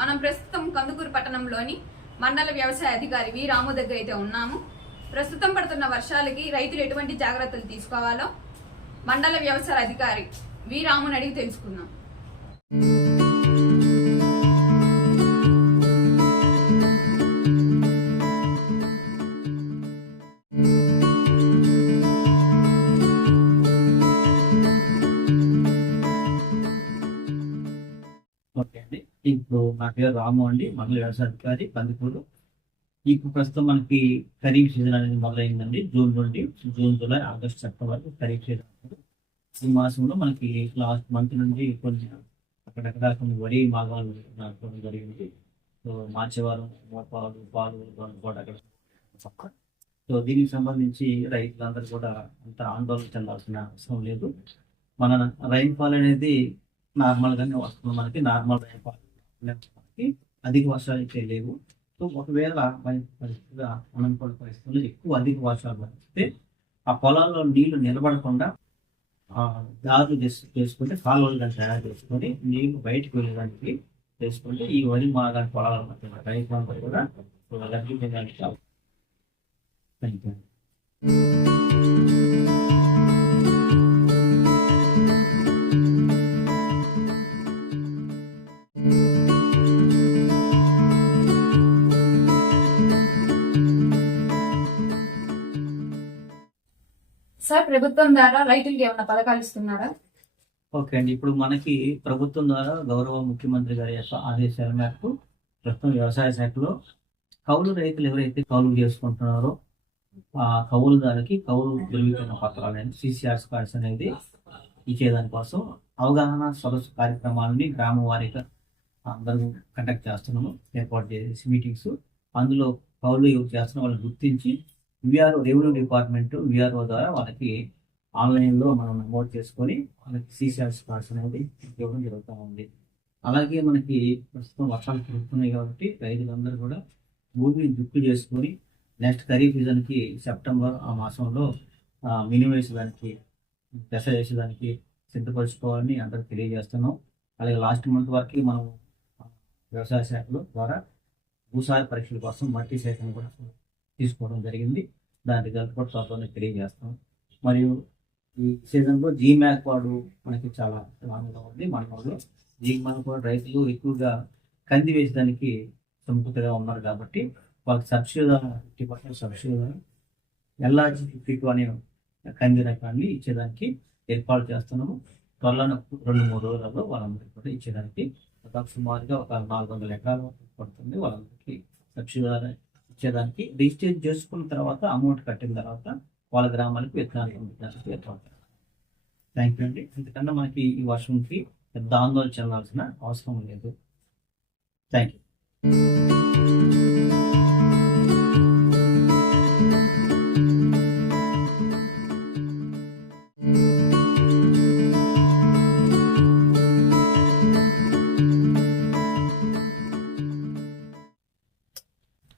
మనం ప్రస్తుతం కందుకూరు పట్టణంలోని మండల వ్యవసాయ అధికారి వి రాము దగ్గర అయితే ఉన్నాము. ప్రస్తుతం పడుతున్న వర్షాలకి రైతులు ఎటువంటి జాగ్రత్తలు తీసుకోవాలో మండల వ్యవసాయ అధికారి వి రాముని అడిగి తెలుసుకుందాం. ఓకే అండి. ఇప్పుడు నా పేరు రాము అండి మండల వ్యవసాయ అధికారి కందుకూరు ఇప్పుడు ప్రస్తుతం మనకి ఖరీఫ్ సీజన్ అనేది మొదలైందండి జూన్ నుండి జూన్ జూలై ఆగస్ట్ సెప్టెంబర్ వరకు ఖరీఫ్ సీజన్ ఈ మాసంలో మనకి లాస్ట్ మంత్ నుండి కొన్ని అక్కడక్కడ కొన్ని వరి మాగాలు నాటుకోవడం జరిగింది. సో మార్చేవారం మోపాలు పాలు కూడా అక్కడ సో దీనికి సంబంధించి రైతులందరూ కూడా అంత ఆందోళన చెందాల్సిన అవసరం లేదు. మన రైన్ఫాల్ అనేది నార్మల్ గానే వస్తుంది మనకి నార్మల్ రైన్ఫాల్ మనకి అధిక వర్షాలు అయితే లేవు. సో ఒకవేళ మన పరిస్థితిగా అనుకూల పరిస్థితుల్లో ఎక్కువ అధిక వర్షాలు వస్తే ఆ పొలాల్లో నీళ్ళు నిలబడకుండా దారులు చేసు చేసుకుంటే కాలువలు దాన్ని తయారు చేసుకొని నీళ్ళు బయటకు వెళ్ళడానికి చేసుకుంటే ఈ వరి మార్గాన్ని పొలాల మధ్య రైతులందరూ కూడా లబ్ధి థ్యాంక్ యూ సార్ ప్రభుత్వం ద్వారా రైతులకు ఏమైనా పథకాలు ఇస్తున్నారా? ఓకే అండి. ఇప్పుడు మనకి ప్రభుత్వం ద్వారా గౌరవ ముఖ్యమంత్రి గారి యొక్క ఆదేశాల మేరకు ప్రస్తుతం వ్యవసాయ శాఖలో కౌలు రైతులు ఎవరైతే కౌలు చేసుకుంటున్నారో ఆ కౌలుదారికి కౌలు ధృవీకరణ పత్రాలు అనేది సిసిఆర్స్ కార్డ్స్ అనేది ఇచ్చేదాని కోసం అవగాహన సదస్సు కార్యక్రమాలని గ్రామ వారీగా అందరూ కండక్ట్ చేస్తున్నాము. ఏర్పాటు చేసి మీటింగ్స్ అందులో కౌలు ఎవరు చేస్తున్న వాళ్ళని గుర్తించి విఆర్ఓ రెవెన్యూ డిపార్ట్మెంట్ విఆర్ఓ ద్వారా వాళ్ళకి ఆన్లైన్లో మనం నమోదు చేసుకొని వాళ్ళకి సిసిఆర్స్ కార్డ్స్ అనేది ఇవ్వడం జరుగుతూ ఉంది. అలాగే మనకి ప్రస్తుతం వర్షాలు కురుస్తున్నాయి కాబట్టి రైతులందరూ కూడా భూమిని దుక్కు చేసుకొని నెక్స్ట్ ఖరీఫ్ సీజన్కి సెప్టెంబర్ ఆ మాసంలో మినిమేసేదానికి దశ వేసేదానికి సిద్ధపరచుకోవాలని అందరికి తెలియజేస్తున్నాం. అలాగే లాస్ట్ మంత్ వరకు మనం వ్యవసాయ శాఖలు ద్వారా భూసార పరీక్షల కోసం మట్టి సేకరణ కూడా తీసుకోవడం జరిగింది. దాని రిజల్ట్ కూడా త్వరలోనే తెలియజేస్తాం మరియు ఈ సీజన్లో జీ మ్యాక్ వాడు మనకి చాలా లాభంగా ఉంది. వాళ్ళు జీ మ్యాక్ వాడు రైతులు ఎక్కువగా కంది వేసేదానికి సముఖతగా ఉన్నారు కాబట్టి వాళ్ళకి subsidy fifty percent subsidy LRG fifty two అనే కంది రకాన్ని ఇచ్చేదానికి ఏర్పాటు చేస్తున్నాము. త్వరలో రెండు మూడు రోజులలో వాళ్ళందరికీ కూడా ఇచ్చేదానికి. సుమారుగా ఒక నాలుగు వందల ఎకరాలు పడుతుంది. వాళ్ళందరికీ సబ్సిడీ ఇచ్చేదానికి రిజిస్టర్ చేసుకున్న తర్వాత అమౌంట్ కట్టిన తర్వాత వాళ్ళ గ్రామాలకు విత్తనాలు పంపించడానికి థ్యాంక్ యూ అండి. ఎందుకన్నా మనకి ఈ వర్షంకి పెద్ద ఆందోళన చెందాల్సిన అవసరం లేదు. థ్యాంక్ యూ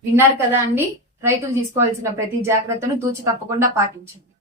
విన్నారు కదా అండి? రైతులు తీసుకోవాల్సిన ప్రతి జాగ్రత్తను తూచి తప్పకుండా పాటించండి.